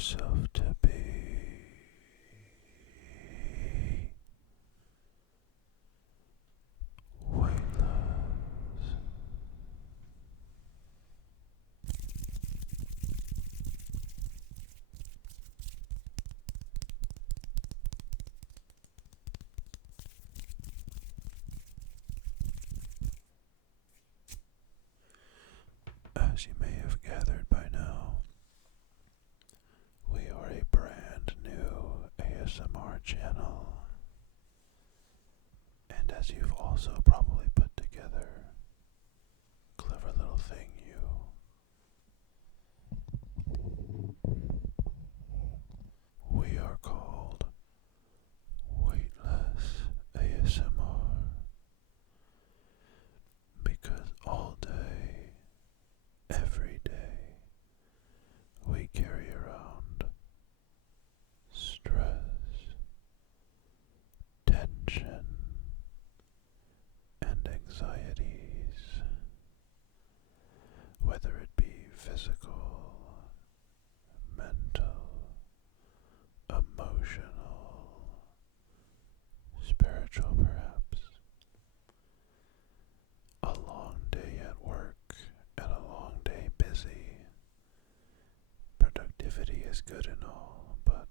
yourself to be weightless. As you may have gathered by now, we are a brand new ASMR channel, and as you've also probably put together, clever little thing you, we are called Weightless ASMR because all day, every day, we carry around stress, tension, and anxieties, whether it be physical, mental, emotional, spiritual perhaps. A long day at work and a long day busy. Productivity is good and all, but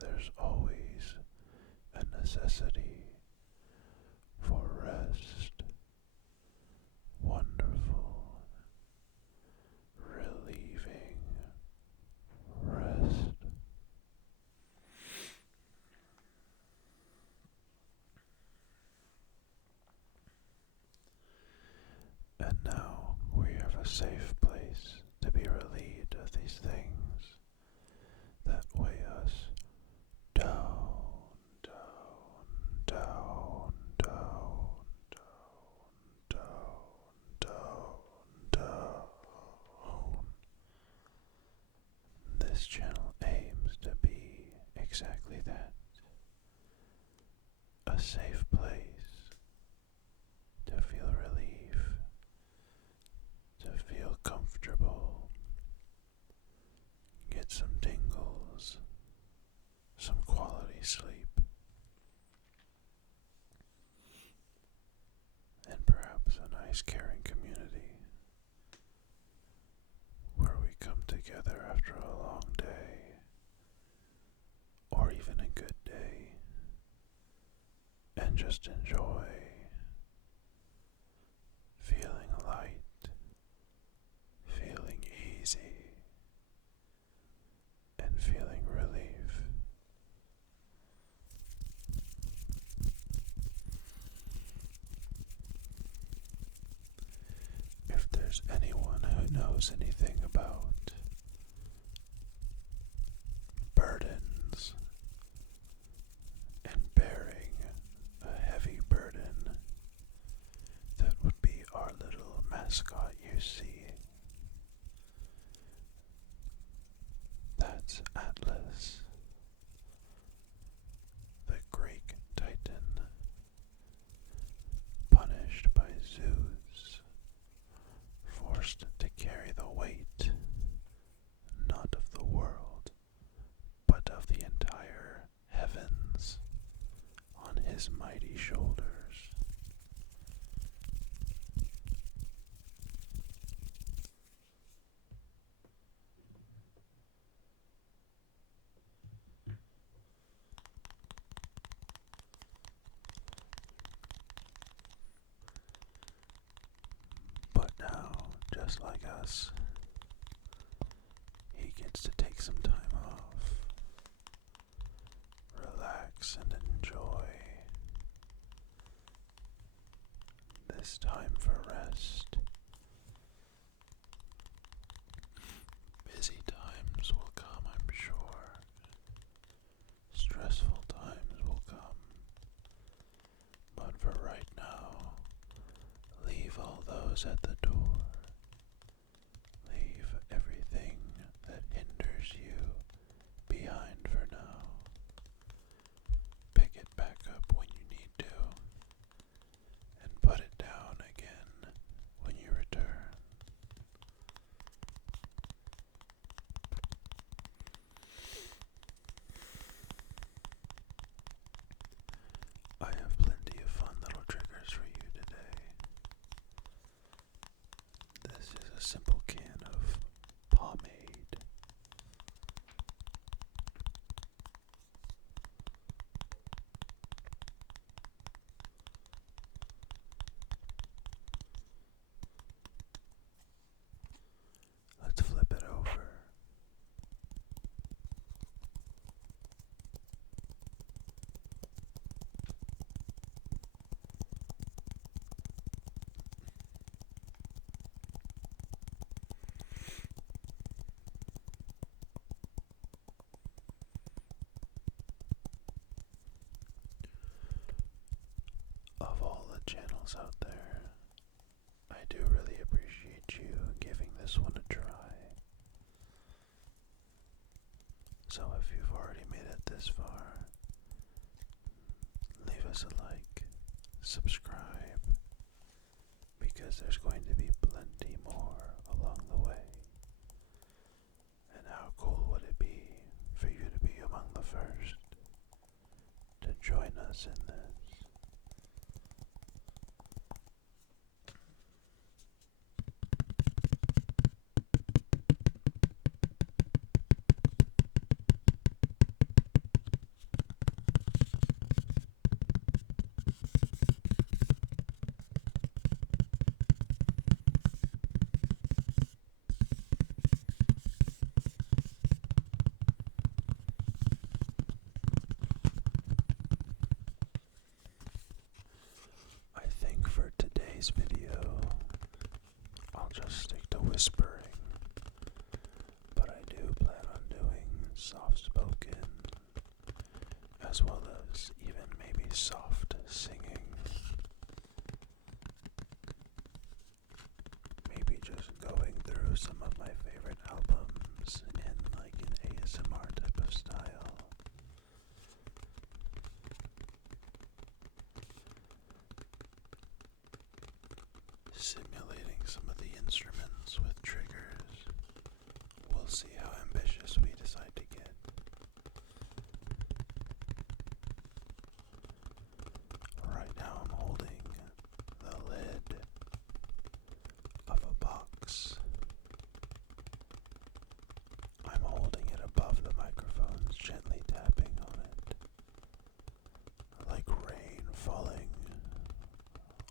there's always a necessity for rest. Wonderful, relieving rest. And now we have a safe place to be relieved of these things that weigh us down, down, down, down, down, down, down, down. This channel aims to be exactly that, a safe place to feel relief, to feel comfortable, get some tingles, some quality sleep, and perhaps a nice caring community where we come together after a long day or even a good day and just enjoy feeling light, feeling easy, and feeling relief. If there's anyone who knows anything about burdens and bearing a heavy burden, that would be our little mascot you see. That's Atlas, the Greek Titan, punished by Zeus, forced to carry the weight, not of the world, but of the entire heavens, on his mighty shoulders. But now, just like us, he gets to take some time off, relax and enjoy this time for rest. Busy times will come, I'm sure. Stressful times will come. But for right now, leave all those at the door. Leave everything that hinders you behind for now. Pick it back up when you need to, and put it down again when you a simple can of pomade. Let's flip it over. Of all the channels out there, I do really appreciate you giving this one a try. So if you've already made it this far, leave us a like, subscribe, because there's going to be plenty more along the way. And how cool would it be for you to be among the first to join us in this? I think for today's video, I'll just stick to whispering, but I do plan on doing soft-spoken, as well as even maybe soft singing. Maybe just going through some of my favorite albums in like an ASMR type of style. Simulating some of the instruments with triggers. We'll see how ambitious we decide to get. Right now I'm holding the lid of a box. I'm holding it above the microphones, gently tapping on it, like rain falling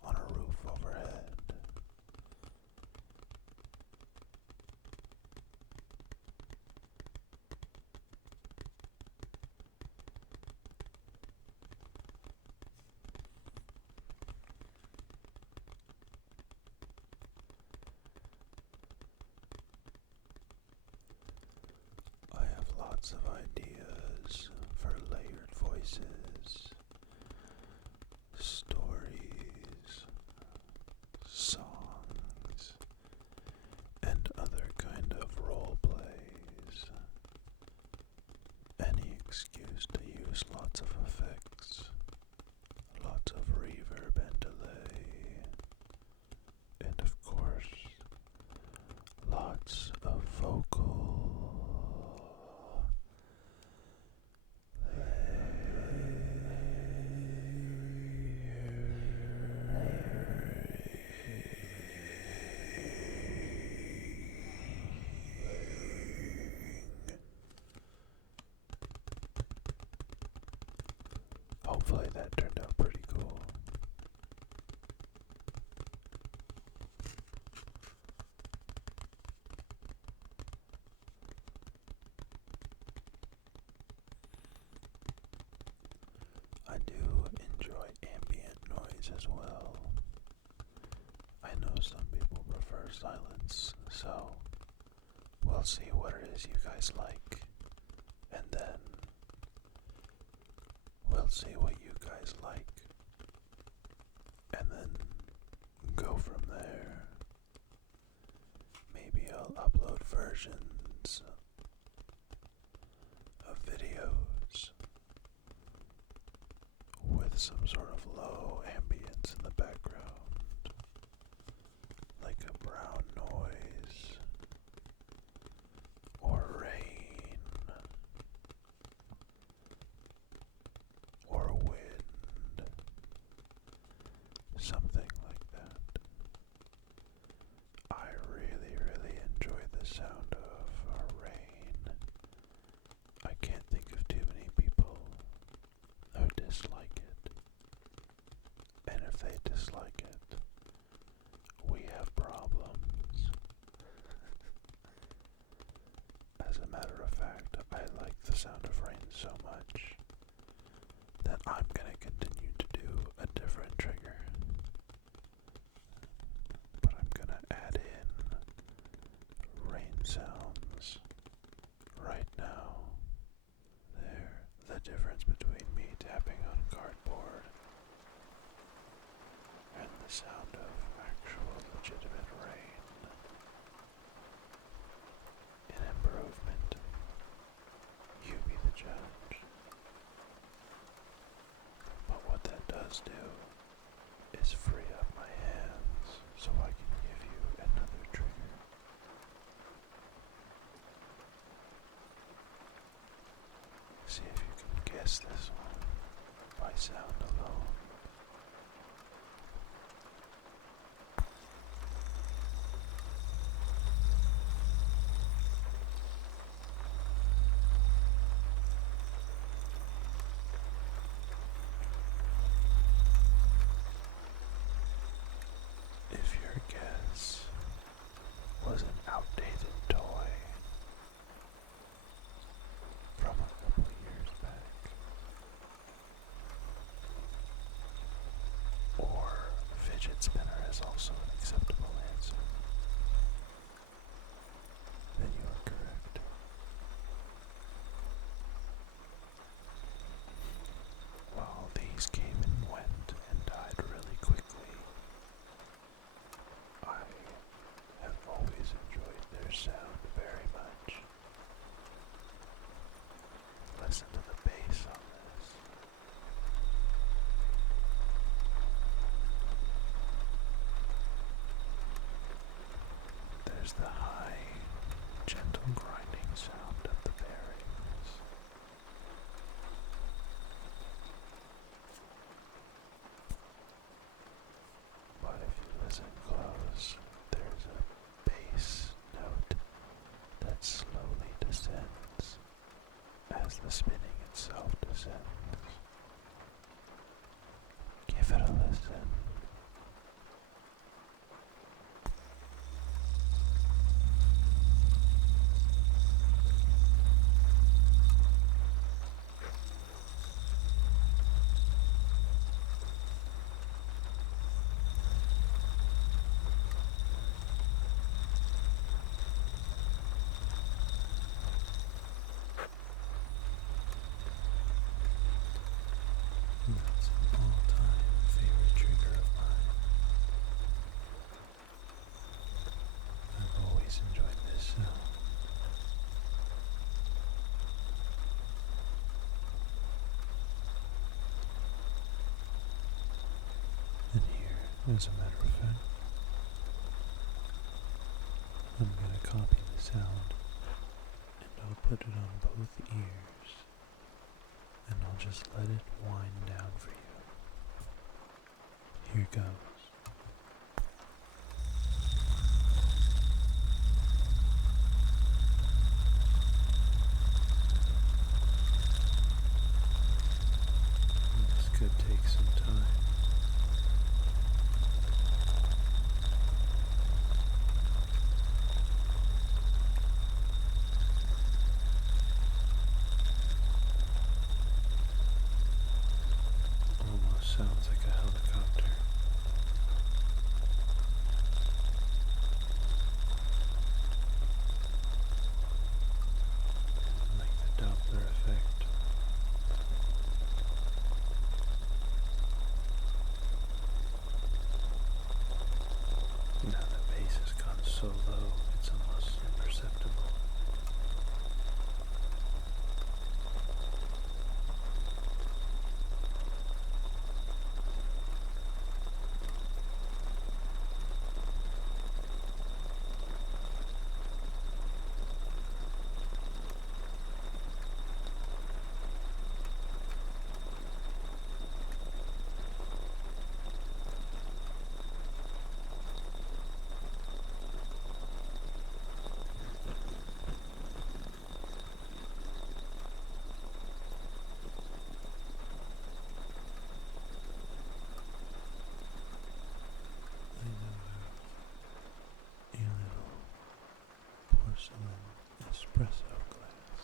on a roof overhead. I have lots of ideas for layered voices, stories, songs, and other kind of role plays. Any excuse to use lots of effects, lots of reverb and delay, and of course, lots of vocal. Hopefully that turned out pretty cool. I do enjoy ambient noise as well. I know some people prefer silence, so we'll see what it is you guys like, and then we'll see what you guys like, and then go from there. Maybe I'll upload versions of videos with some sort of low ambience in the background, like a brown noise or rain or wind, something like that. I really sound of rain. I can't think of too many people who dislike it. And if they dislike it, we have problems. As a matter of fact, I like the sound of rain so much that I'm going to continue to do a different trigger. But I'm going to add in rain sounds right now. There, the difference between me tapping on cardboard and the sound of actual legitimate rain. An improvement. You be the judge. But what that does do is free up my hands so I can give you another trigger. See if you can guess this one by sound alone. If your guess was an outdated toy from a couple years back, or fidget spinner is also an acceptable answer, then you are correct. While these came and went and died really quickly, I have always enjoyed their sound very much. Listen to the bass on this. There's the high, gentle grinding sound of the bearings. But if you listen close, there's a bass note that slowly descends as the spinning itself descends. Give it a listen. That's an all-time favorite trigger of mine. I've always enjoyed this sound. And here, as a matter of fact, I'm going to copy the sound and I'll put it on both ears. And I'll just let it wind down for you. Here goes. This could take some time. Almost sounds like a helicopter. Like the Doppler effect. Now the bass has gone so low, it's almost imperceptible. porcelain espresso glass,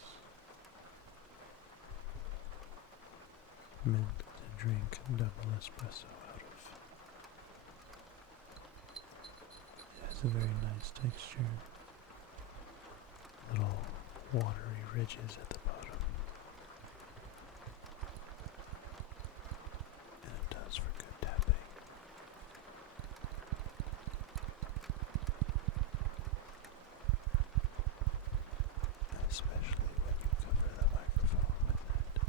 meant to drink double espresso out of. It has a very nice texture, little watery ridges at the bottom, and it does for good tapping. Especially when you cover the microphone with it.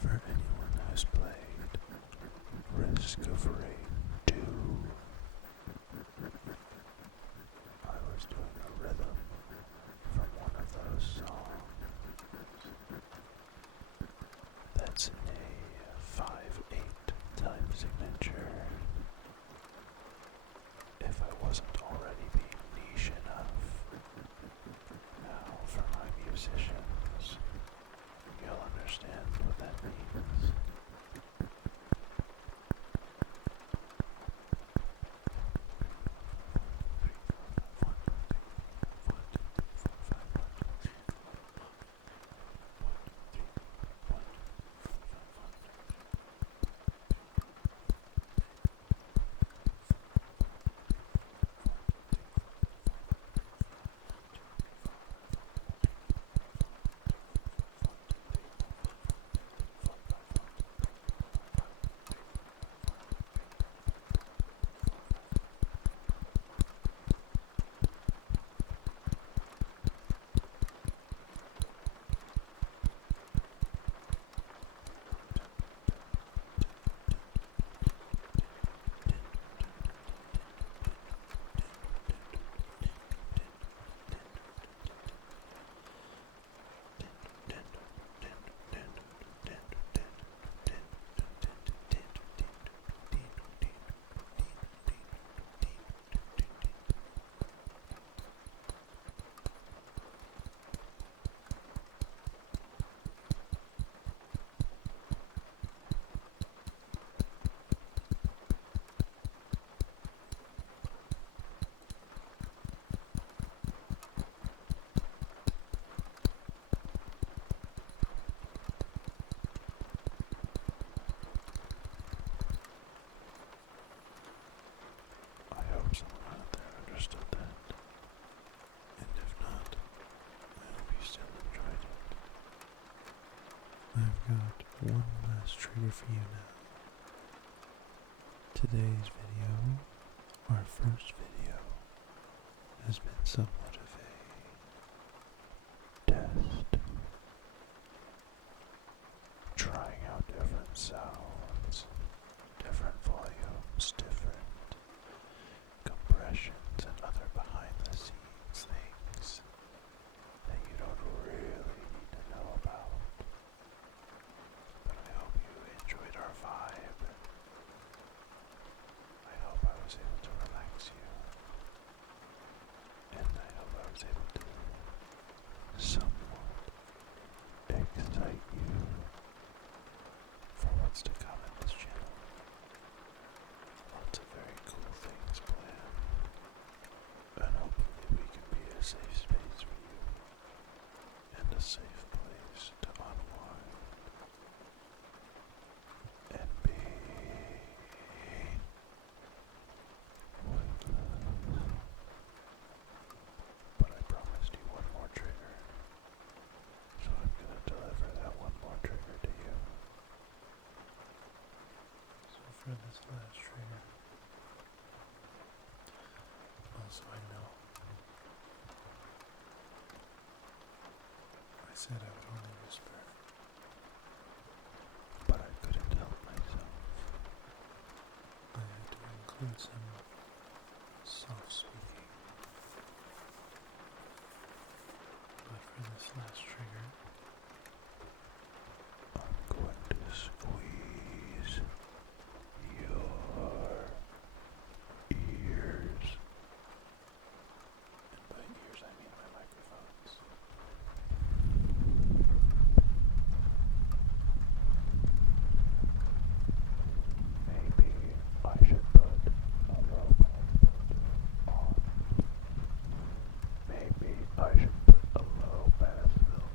For anyone who's played Risk of Rain 2, I was doing a rhythm from one of those songs that's in a 5/8 time signature. If I wasn't already being niche enough, now for my musicians, you'll understand what that means. Someone out there understood that, and if not, I hope you still enjoyed it. I've got one last trigger for you now. Today's video, our first video, has been somewhat of a test, trying out different sounds, different volumes, different compressions and other behind-the-scenes things that you don't really need to know about. But I hope you enjoyed our vibe. I hope I was able to relax you. And I hope trigger. Also, I know I said I would only whisper. but I couldn't help myself. I had to include some soft speaking. But for this last trigger, I'm going to squeeze your ears. And by ears, I mean my microphones. Maybe I should put a robot filter on. Maybe I should put a low pass filter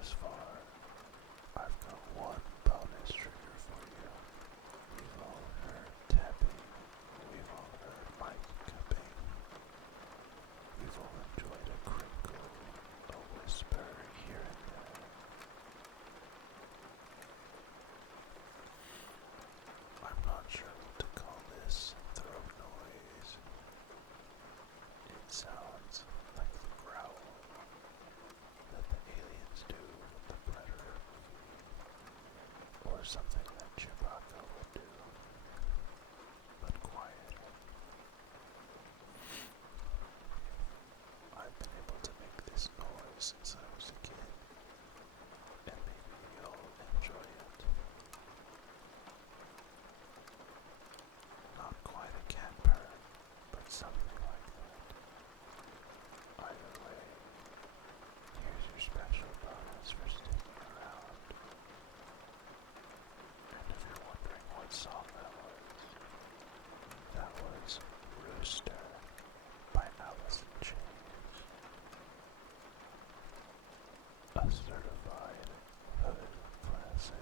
this far, I've got one bonus trigger for you. We've all heard tapping, we've all heard mic cupping, we've all enjoyed a crinkle, a whisper here and there. I'm not sure what to call this throat noise. It sounds like the growl that the aliens do with the Predator movie, or something that Chewbacca would do, but quieter. I've been able to make this noise since I was a kid, and maybe you'll enjoy it. Not quite a cat purr, but something like that. Either way, here's your special bonus for sticking around. And if you're wondering what song that was Rooster by Alice in Chains. A certified hood classic.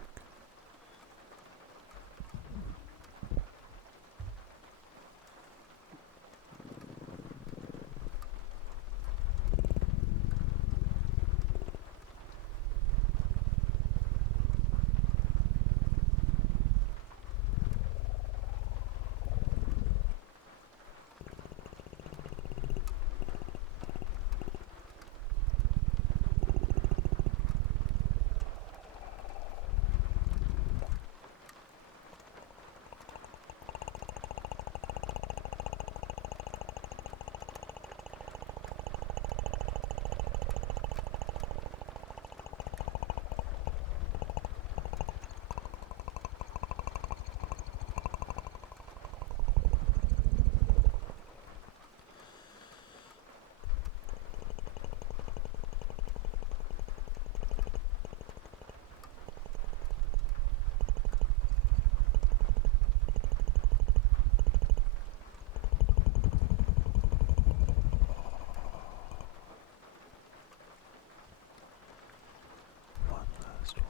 One last one.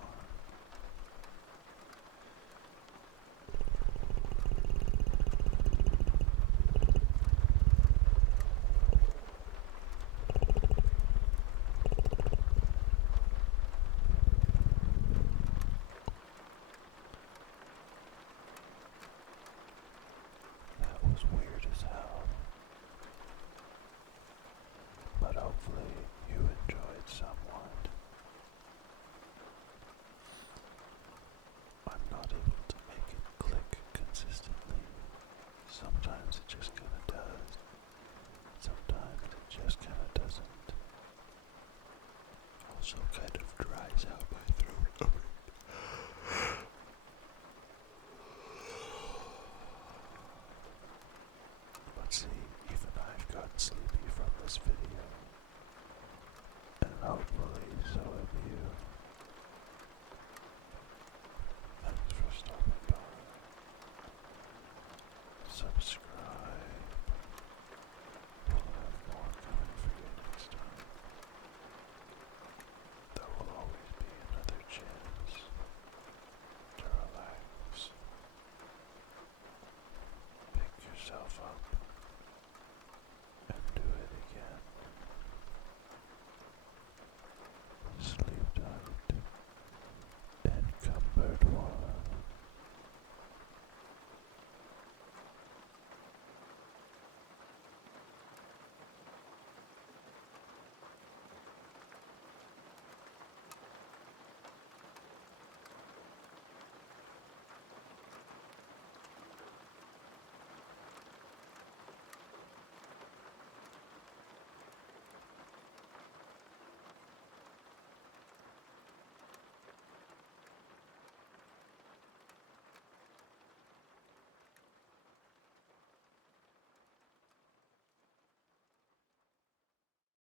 That was weird as hell. But hopefully you enjoyed somewhat. I'm not able to make it click consistently. Sometimes it just kinda does. Sometimes it just kinda doesn't. Also kind of dries out my throat. But see, even I've gotten sleepy from this video. And hopefully